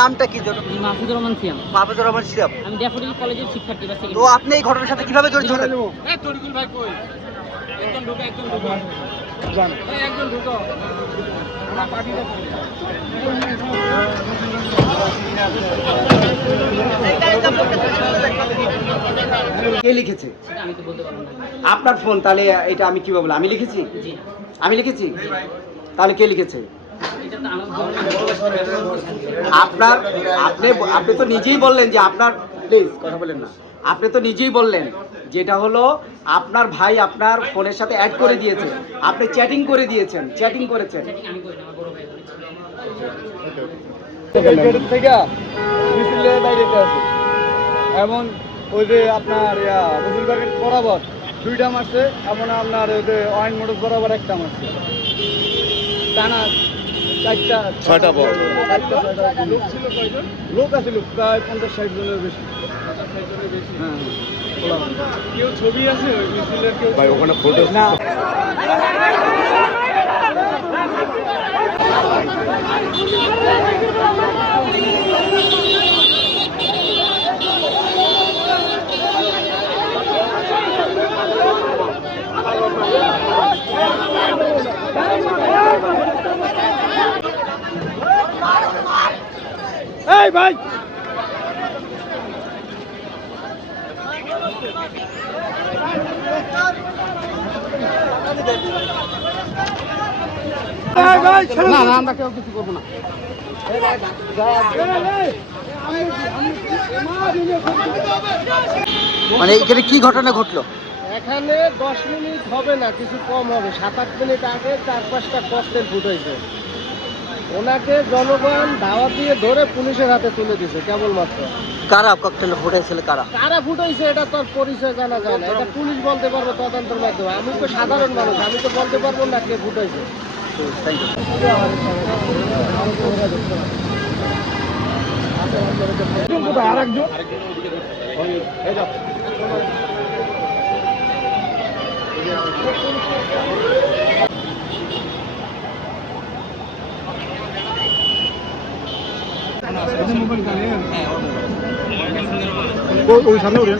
নামটা কি? মাহফুজুর রহমান সিয়াম। মাহফুজুর রহমান সিয়াম। আমি ড্যাফোডিল কলেজের শিক্ষার্থী। তো আপনি এই ঘটনার সাথে কিভাবে জড়িত হলেন? তরিকুল ভাই কই? একজন ঢুকে জান। একজন ঢুকো। আমার পার্টিটা কে লিখেছে? আমি তো বলতে পারবো না। আপনার ফোন, তাহলে এটা আমি কিভাবে বলবো? আমি লিখেছি? জি। আমি লিখেছি? তাহলে কে লিখেছে? এটা তো আমার আপনার আপনি তো নিজেই বললেন যে আপনার, প্লিজ কথা বলেন না, আপনি তো নিজেই বললেন যেটা হলো আপনার ভাই আপনার ফোনের সাথে অ্যাড করে দিয়েছে, আপনি চ্যাটিং করে দিয়েছেন, চ্যাটিং করেছেন। আমি করি না, আমার বড় ভাই থেকে মিছিলে ডাইরেক্ট আছে। এমন ওই যে আপনার রসুলবাগের বরাবর 2টা মারছে, এমন আপনার ওই যে ওয়াইন মোটর বরাবর 1টা মারছে, টানা 4টা বল। লোক ছিল কয়জন? লোক আছে, লোক প্রায় 50-60 জনের বেশি। হ্যাঁ, কেউ ছবি আছে ওই মিছিলের? কেউ ভাই ওখানে ফটো না। এই ভাই না না, আমরা কেউ কিছু করবো না। মানে এখানে কি ঘটনা ঘটলো? এখানে 10 মিনিট হবে না, কিছু কম হবে, 7-8 মিনিট আগে 4-5টা ককটেল ফুটাইছে। ওনাকে জনগণ ধাওয়া দিয়ে ধরে পুলিশের হাতে তুলে দিছে কেবলমাত্র। কারা ককটেল ফুটাইছিল? কারা কারা ফুটাইছে এটা তো পরিচয় জানা যায় না, এটা পুলিশ বলতে পারবে তদন্তের মাধ্যমে। আমি তো সাধারণ মানুষ, আমি তো বলতে পারবো না কে ফুটাইছে। আরেকজন ওই সামনে উঠেন।